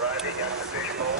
Arriving at the fish bowl.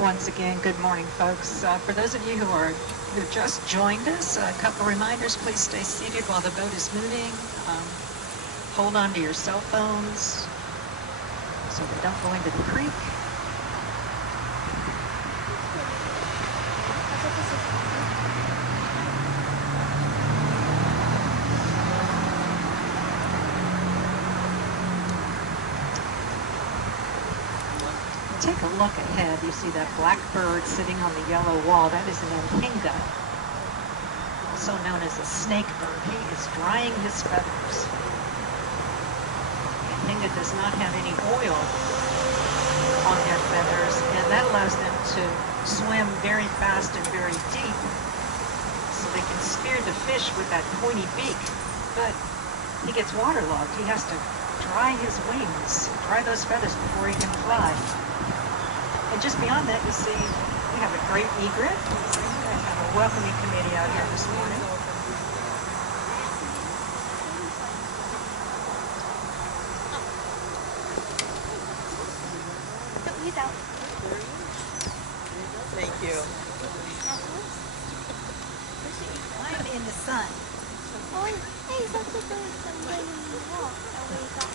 Once again, good morning, folks. For those of you who just joined us, a couple reminders: please stay seated while the boat is moving. Hold on to your cell phones so they don't go into the creek. Take a look ahead. You see that black bird sitting on the yellow wall. That is an anhinga, also known as a snake bird. He is drying his feathers. The anhinga does not have any oil on their feathers, and that allows them to swim very fast and very deep, so they can spear the fish with that pointy beak. But he gets waterlogged. He has to dry his wings, dry those feathers before he can fly. And just beyond that, you see we have a great egret. We have a welcoming committee out here this morning. Thank you. I'm in the sun. Oh, hey, that's a bird someday in the wall. And we got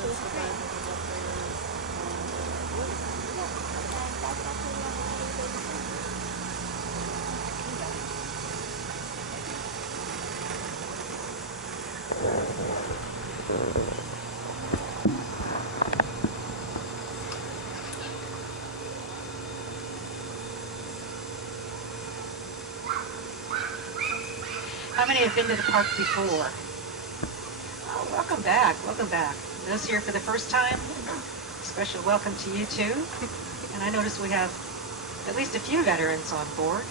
those trees. How many have been to the park before? Oh, welcome back, welcome back. Those here for the first time, special welcome to you too. And I notice we have at least a few veterans on board.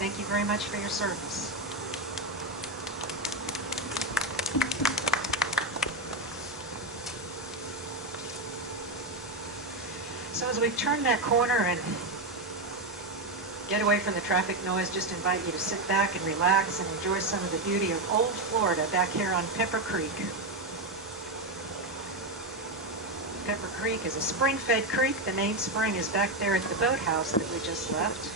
Thank you very much for your service. So as we turn that corner and get away from the traffic noise, just invite you to sit back and relax and enjoy some of the beauty of old Florida back here on Pepper Creek. Pepper Creek is a spring-fed creek. The main spring is back there at the boathouse that we just left.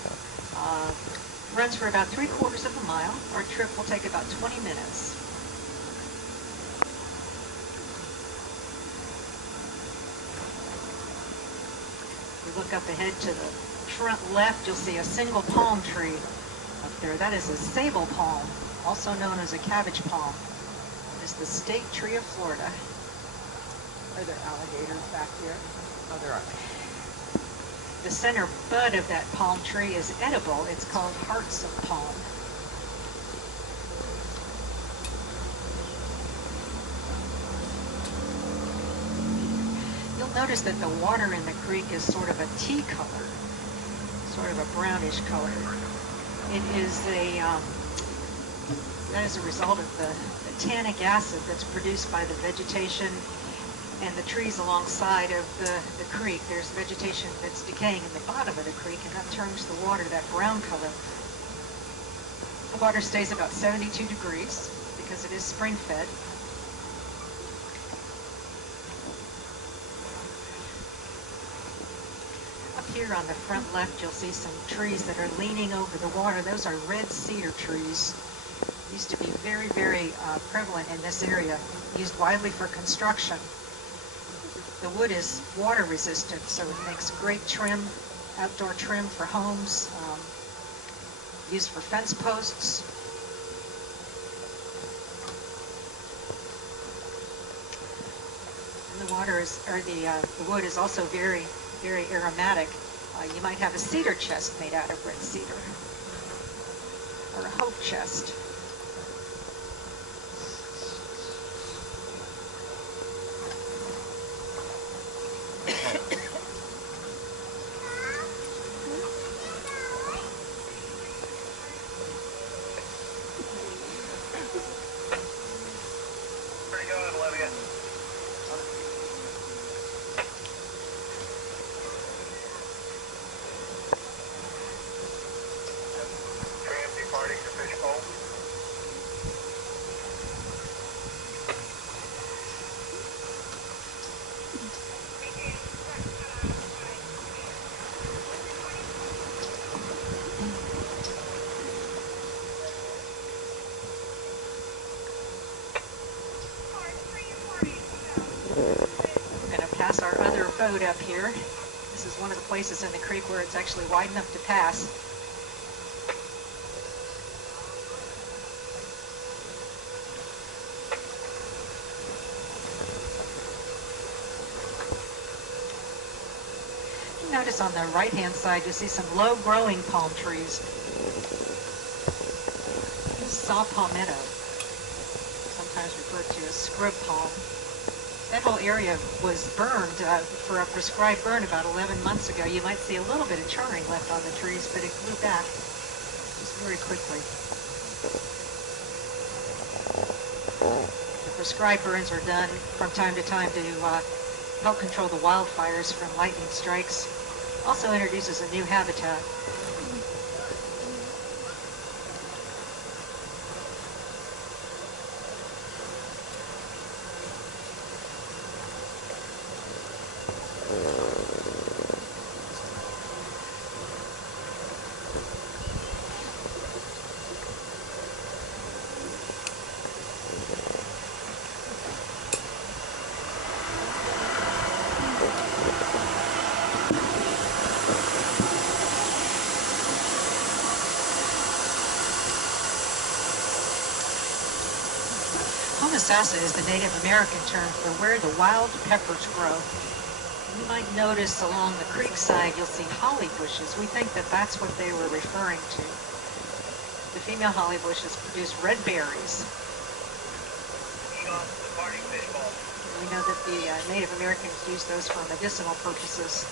Runs for about 3/4 of a mile. Our trip will take about 20 minutes. We look up ahead to the front left, you'll see a single palm tree up there. That is a sable palm, also known as a cabbage palm. It is the state tree of Florida. Are there alligators back here? Oh, there are. The center bud of that palm tree is edible. It's called hearts of palm. You'll notice that the water in the creek is sort of a tea color, sort of a brownish color. It is that is a result of the tannic acid that's produced by the vegetation and the trees alongside of the creek. There's vegetation that's decaying in the bottom of the creek, and that turns the water that brown color. The water stays about 72 degrees because it is spring-fed. Up here on the front left, you'll see some trees that are leaning over the water. Those are red cedar trees. Used to be very, very prevalent in this area, used widely for construction. The wood is water resistant, so it makes great trim, outdoor trim for homes, used for fence posts. And the water is, or the wood is also very, very aromatic. You might have a cedar chest made out of red cedar, or a hope chest. boat up here. This is one of the places in the creek where it's actually wide enough to pass. Notice on the right-hand side, you'll see some low-growing palm trees. This is saw palmetto, sometimes referred to as scrub palm. That whole area was burned for a prescribed burn about 11 months ago. You might see a little bit of charring left on the trees, but it grew back just very quickly. The prescribed burns are done from time to time to help control the wildfires from lightning strikes. Also introduces a new habitat. Homosassa is the Native American term for where the wild peppers grow. You might notice along the creek side you'll see holly bushes. We think that that's what they were referring to. The female holly bushes produce red berries. We know that the Native Americans used those for medicinal purposes.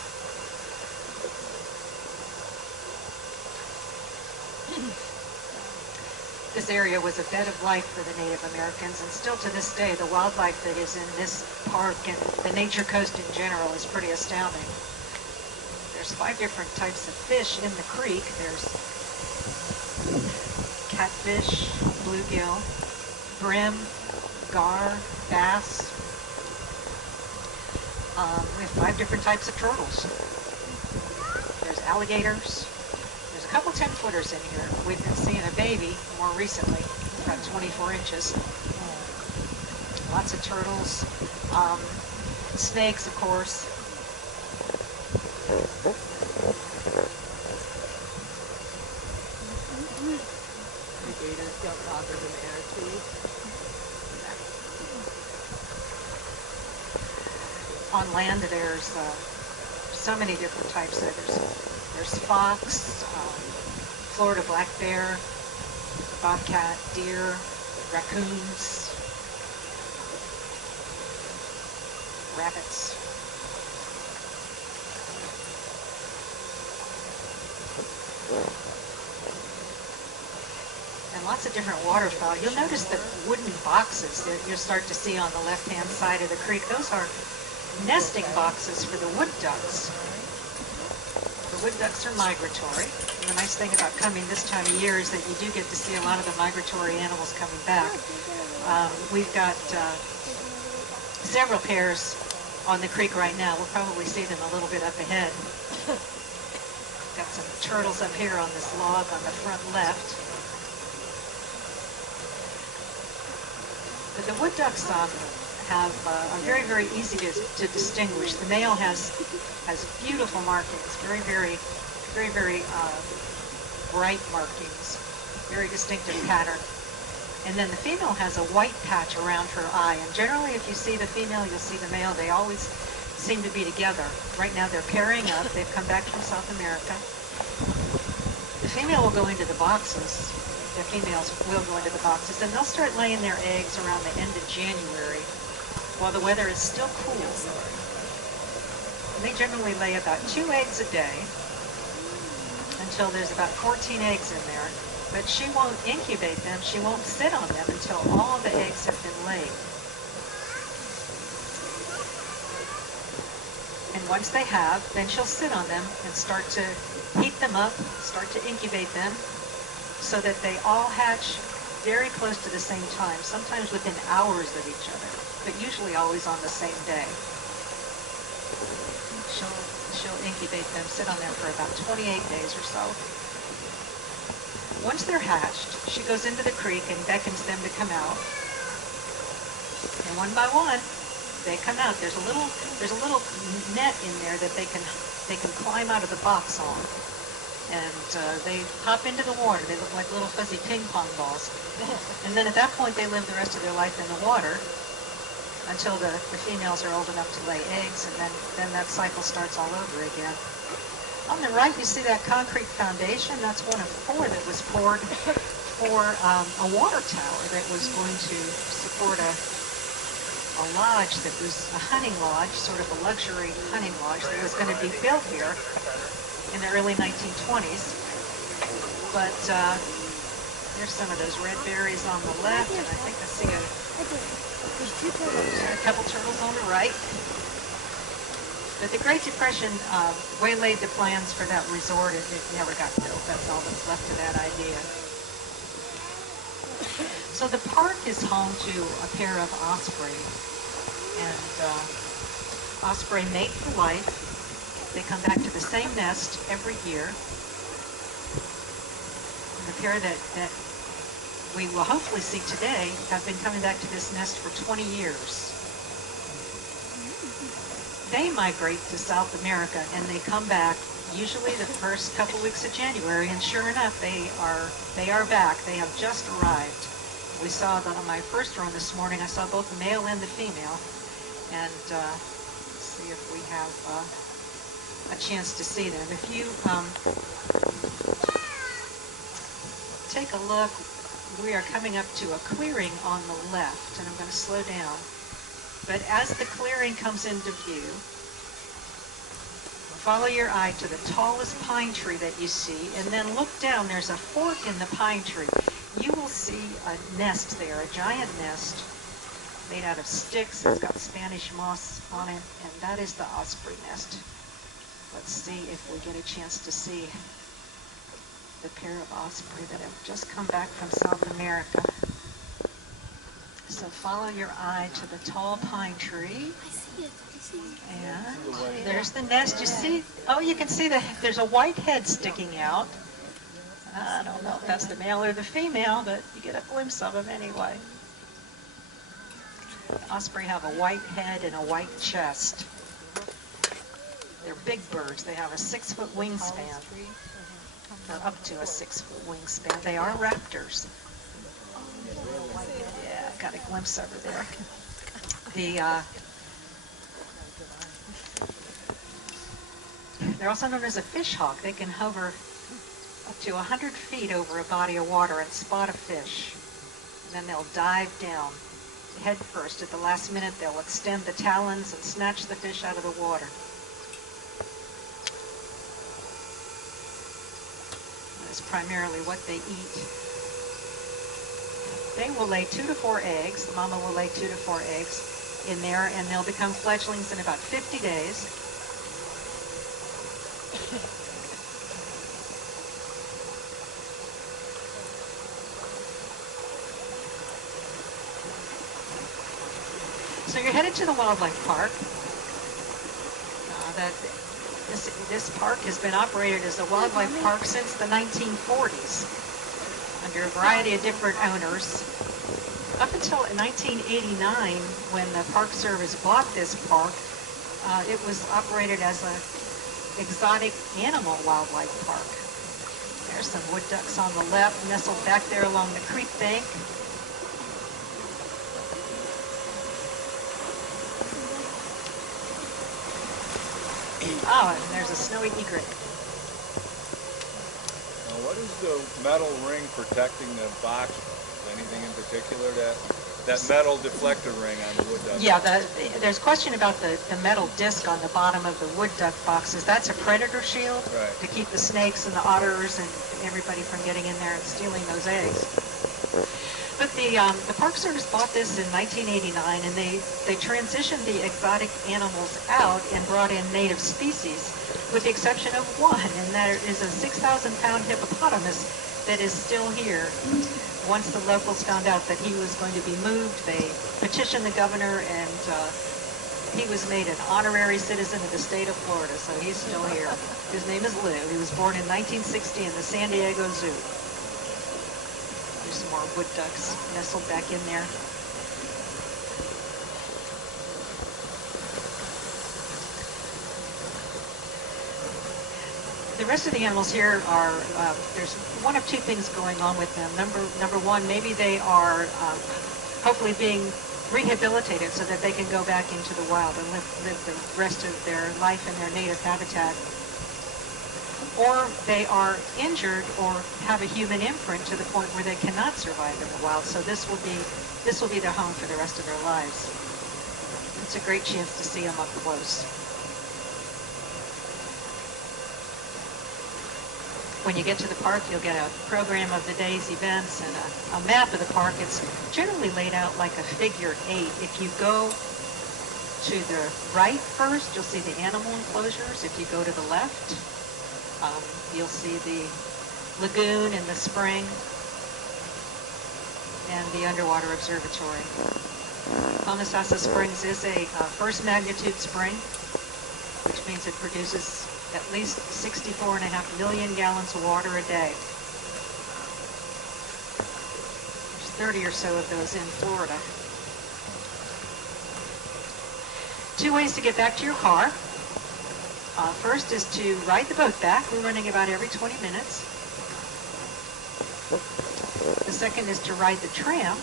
This area was a bed of life for the Native Americans, and still to this day, the wildlife that is in this park and the Nature Coast in general is pretty astounding. There's 5 different types of fish in the creek. There's catfish, bluegill, brim, gar, bass. We have 5 different types of turtles. There's alligators. There's a couple 10-footers in here. We've been seeing a baby more recently, about 24 inches. Lots of turtles, snakes, of course. Alligators don't bother the manatees. On land, there's so many different types. There's fox, Florida black bear, bobcat, deer, raccoons, rabbits. And lots of different waterfowl. You'll notice the wooden boxes that you'll start to see on the left-hand side of the creek. Those are nesting boxes for the wood ducks. The wood ducks are migratory. And the nice thing about coming this time of year is that you do get to see a lot of the migratory animals coming back. We've got several pairs on the creek right now. We'll probably see them a little bit up ahead. Got some turtles up here on this log on the front left. But the wood ducks are very, very easy to distinguish. The male has beautiful markings, very bright markings, very distinctive pattern. And then the female has a white patch around her eye. And generally, if you see the female, you'll see the male. They always seem to be together. Right now, they're pairing up. They've come back from South America. The female will go into the boxes. The females will go into the boxes, and they'll start laying their eggs around the end of January while the weather is still cool. And they generally lay about 2 eggs a day until there's about 14 eggs in there. But she won't incubate them. She won't sit on them until all the eggs have been laid. And once they have, then she'll sit on them and start to heat them up, start to incubate them, so that they all hatch very close to the same time, sometimes within hours of each other, but usually always on the same day. She'll incubate them, sit on them for about 28 days or so. Once they're hatched, she goes into the creek and beckons them to come out. And one by one, they come out. There's a little net in there that they can climb out of the box on, and they hop into the water. They look like little fuzzy ping pong balls, and then at that point they live the rest of their life in the water until the females are old enough to lay eggs, and then that cycle starts all over again. On the right, you see that concrete foundation. That's one of 4 that was poured for a water tower that was going to support a lodge that was a hunting lodge, sort of a luxury hunting lodge that was going to be built here in the early 1920s. But there's some of those red berries on the left, and I think I see There's 2 turtles. a couple turtles on the right. But the Great Depression waylaid the plans for that resort. It never got built. That's all that's left of that idea. So the park is home to a pair of osprey. And osprey mate for life. They come back to the same nest every year. And the pair that we will hopefully see today have been coming back to this nest for 20 years. They migrate to South America, and they come back usually the first couple weeks of January, and sure enough, they are back. They have just arrived. We saw them on my first run this morning. I saw both the male and the female, and let's see if we have a chance to see them. If you take a look, we are coming up to a clearing on the left, and I'm going to slow down. But as the clearing comes into view, follow your eye to the tallest pine tree that you see, and then look down. There's a fork in the pine tree. You will see a nest there, a giant nest made out of sticks. It's got Spanish moss on it, and that is the osprey nest. Let's see if we get a chance to see the pair of osprey that have just come back from South America. So follow your eye to the tall pine tree. I see it. I see it. And there's the nest. You see? Oh, you can see there's a white head sticking out. I don't know if that's the male or the female, but you get a glimpse of them anyway. Osprey have a white head and a white chest. They're big birds. They have a 6-foot wingspan. They're up to a 6-foot wingspan. They are raptors. Yeah, got a glimpse over there. They're also known as a fish hawk. They can hover up to 100 feet over a body of water and spot a fish. And then they'll dive down head first. At the last minute, they'll extend the talons and snatch the fish out of the water. That's primarily what they eat. They will lay 2 to 4 eggs. The mama will lay 2 to 4 eggs in there, and they'll become fledglings in about 50 days. So you're headed to the wildlife park. This park has been operated as a wildlife park since the 1940s under a variety of different owners. Up until 1989, when the Park Service bought this park, it was operated as an exotic animal wildlife park. There's some wood ducks on the left, nestled back there along the creek bank. Oh, and there's a snowy egret. Now, what is the metal ring protecting the box? Anything in particular? That metal deflector ring on the wood duck? Yeah, there's a question about the metal disc on the bottom of the wood duck boxes. That's a predator shield to keep the snakes and the otters and everybody from getting in there and stealing those eggs. But the Park Service bought this in 1989, and they transitioned the exotic animals out and brought in native species, with the exception of one, and that is a 6,000-pound hippopotamus that is still here. Once the locals found out that he was going to be moved, they petitioned the governor, and he was made an honorary citizen of the state of Florida, so he's still here. His name is Lou. He was born in 1960 in the San Diego Zoo. There's some more wood ducks nestled back in there. The rest of the animals here are, there's one of two things going on with them. Number one, maybe they are hopefully being rehabilitated so that they can go back into the wild and live the rest of their life in their native habitat. Or they are injured or have a human imprint to the point where they cannot survive in the wild. So this will be their home for the rest of their lives. It's a great chance to see them up close. When you get to the park, you'll get a program of the day's events and a map of the park. It's generally laid out like a figure 8. If you go to the right first, you'll see the animal enclosures. If you go to the left, you'll see the lagoon and the spring and the underwater observatory. Homosassa Springs is a first magnitude spring, which means it produces at least 64.5 million gallons of water a day. There's 30 or so of those in Florida. 2 ways to get back to your car. First is to ride the boat back. We're running about every 20 minutes. The second is to ride the tram.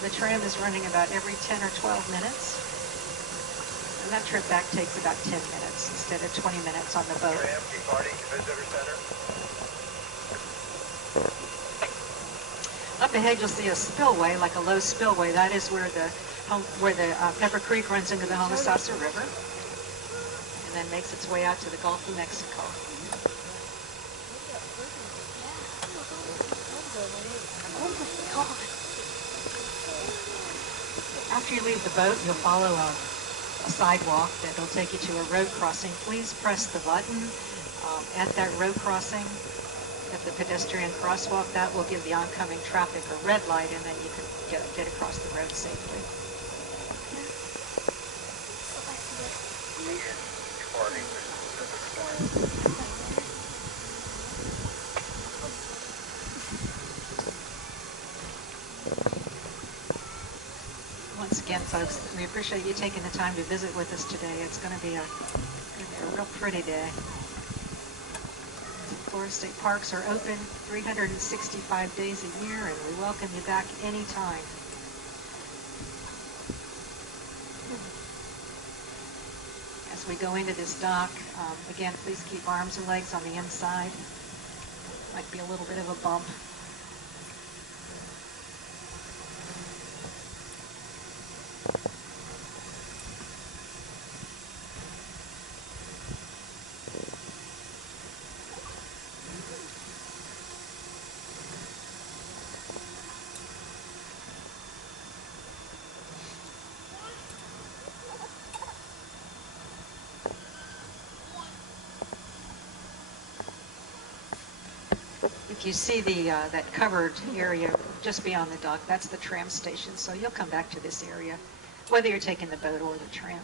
The tram is running about every 10 or 12 minutes. And that trip back takes about 10 minutes instead of 20 minutes on the boat. Tram departing visitor center. Up ahead you'll see a spillway, like a low spillway. That is where the Pepper Creek runs into the Homosassa River and then makes its way out to the Gulf of Mexico. After you leave the boat, you'll follow a sidewalk that will take you to a road crossing. Please press the button at that road crossing, at the pedestrian crosswalk. That will give the oncoming traffic a red light, and then you can get across the road safely. Departing visitor center. Once again, folks, we appreciate you taking the time to visit with us today. It's going to be a real pretty day. Florida State Parks are open 365 days a year, and we welcome you back anytime. As we go into this dock, again, please keep arms and legs on the inside. Might be a little bit of a bump. If you see that covered area just beyond the dock, that's the tram station, so you'll come back to this area, whether you're taking the boat or the tram.